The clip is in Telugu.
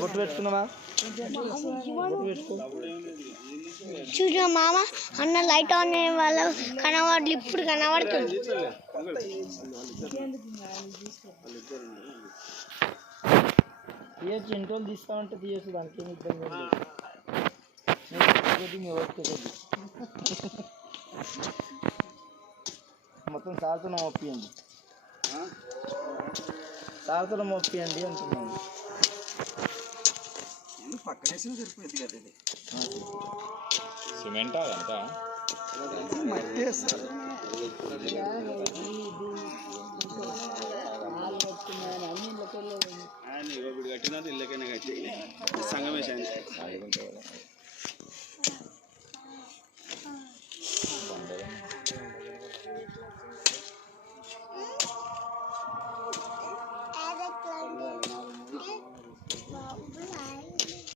బొట్టు పెట్టుకున్నావా? చూసిన మామ అన్న లైట్ ఆన్ అయ్యే వాళ్ళ కనబడి ఇప్పుడు కనబడుతుంది. తీయచ్చు, ఎన్ని రోజులు తీస్తామంటే తీయచ్చు, దానికి ఏమి ఇబ్బంది మొత్తం సార్తనం ఒప్పియండి, సార్తనం ఒప్పియండి అంటున్నాను. పక్కనే సరిపోయింది కదా, ఇది సిమెంట్ అదంతా మట్టి వేస్తారు. కట్టినా ఇళ్ళకైనా కట్టి సంగమేశాన్ని